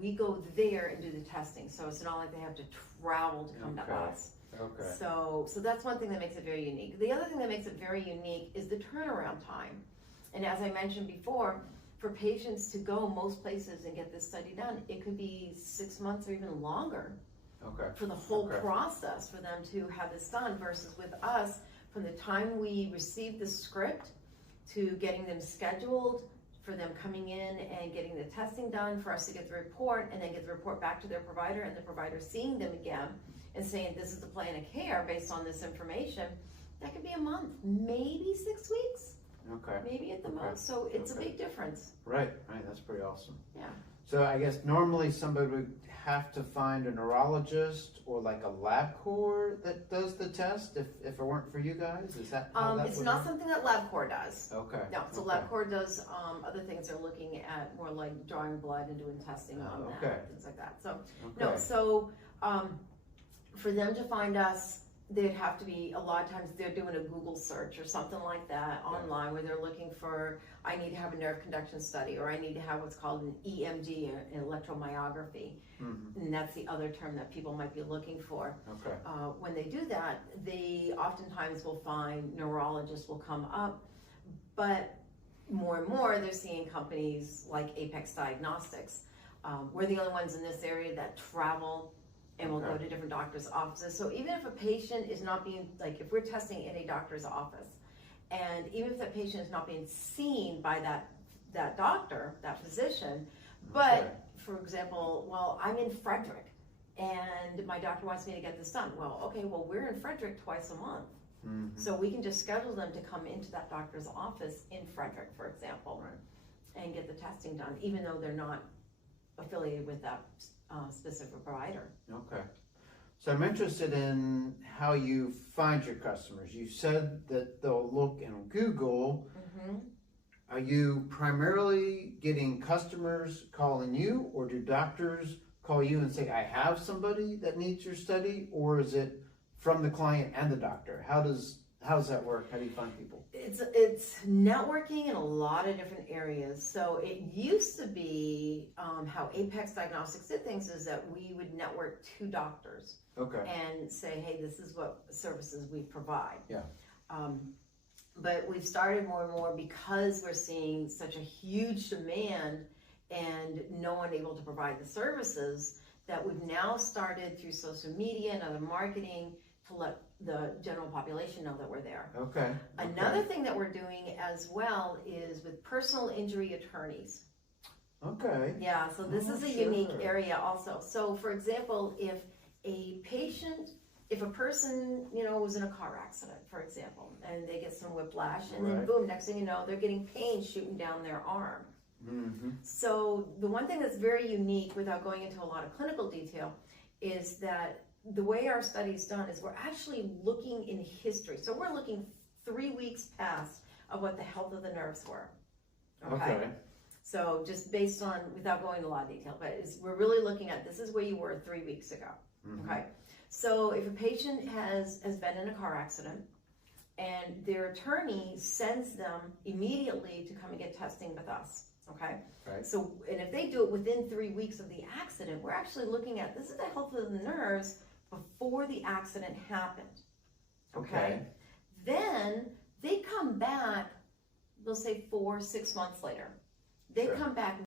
we go there and do the testing. So it's not like they have to travel to come to us. Okay. So that's one thing that makes it very unique. The other thing that makes it very unique is the turnaround time. And as I mentioned before, for patients to go most places and get this study done, it could be 6 months or even longer for the whole process for them to have this done, versus with us, from the time we receive the script to getting them scheduled, for them coming in and getting the testing done, for us to get the report and then get the report back to their provider, and the provider seeing them again and saying this is the plan of care based on this information, that could be a month, maybe 6 weeks. Maybe at the most. So it's a big difference. Right, that's pretty awesome. Yeah. So I guess normally somebody would have to find a neurologist or like a LabCorp that does the test if it weren't for you guys? Is that how that it's not something that LabCorp does. Okay. No, so LabCorp does other things. They're looking at more like drawing blood and doing testing on that, things like that. So no, so for them to find us, they'd have to be, a lot of times they're doing a Google search or something like that online, where they're looking for, I need to have a nerve conduction study, or I need to have what's called an EMG, an electromyography. And that's the other term that people might be looking for. When they do that, they oftentimes will find neurologists will come up, but more and more they're seeing companies like Apex Diagnostics. We're the only ones in this area that travel and we'll go to different doctors' offices. So even if a patient is not being, like if we're testing in a doctor's office, and even if that patient is not being seen by that doctor, that physician, but for example, well, I'm in Frederick and my doctor wants me to get this done. Well, okay, well, we're in Frederick twice a month. So we can just schedule them to come into that doctor's office in Frederick, for example, and get the testing done, even though they're not affiliated with that specific provider. So I'm interested in how you find your customers. You said that they'll look in Google. Are you primarily getting customers calling you, or do doctors call you and say, I have somebody that needs your study, or is it from the client and the doctor? How does that work? How do you find people? It's networking in a lot of different areas. So it used to be how Apex Diagnostics did things is that we would network to doctors and say, hey, this is what services we provide. But we've started more and more, because we're seeing such a huge demand and no one able to provide the services, that we've now started through social media and other marketing to let the general population know that we're there. Another thing that we're doing as well is with personal injury attorneys. Yeah, so this is a unique area also. So for example, if a person, was in a car accident, for example, and they get some whiplash, and then boom, next thing you know, they're getting pain shooting down their arm. So the one thing that's very unique, without going into a lot of clinical detail, is that the way our study is done is we're actually looking in history. So we're looking 3 weeks past of what the health of the nerves were. So just based on, without going into a lot of detail, but we're really looking at, this is where you were 3 weeks ago. So if a patient has been in a car accident and their attorney sends them immediately to come and get testing with us. So, and if they do it within 3 weeks of the accident, we're actually looking at, this is the health of the nerves before the accident happened. Then they come back, they'll say 4-6 months later. They come back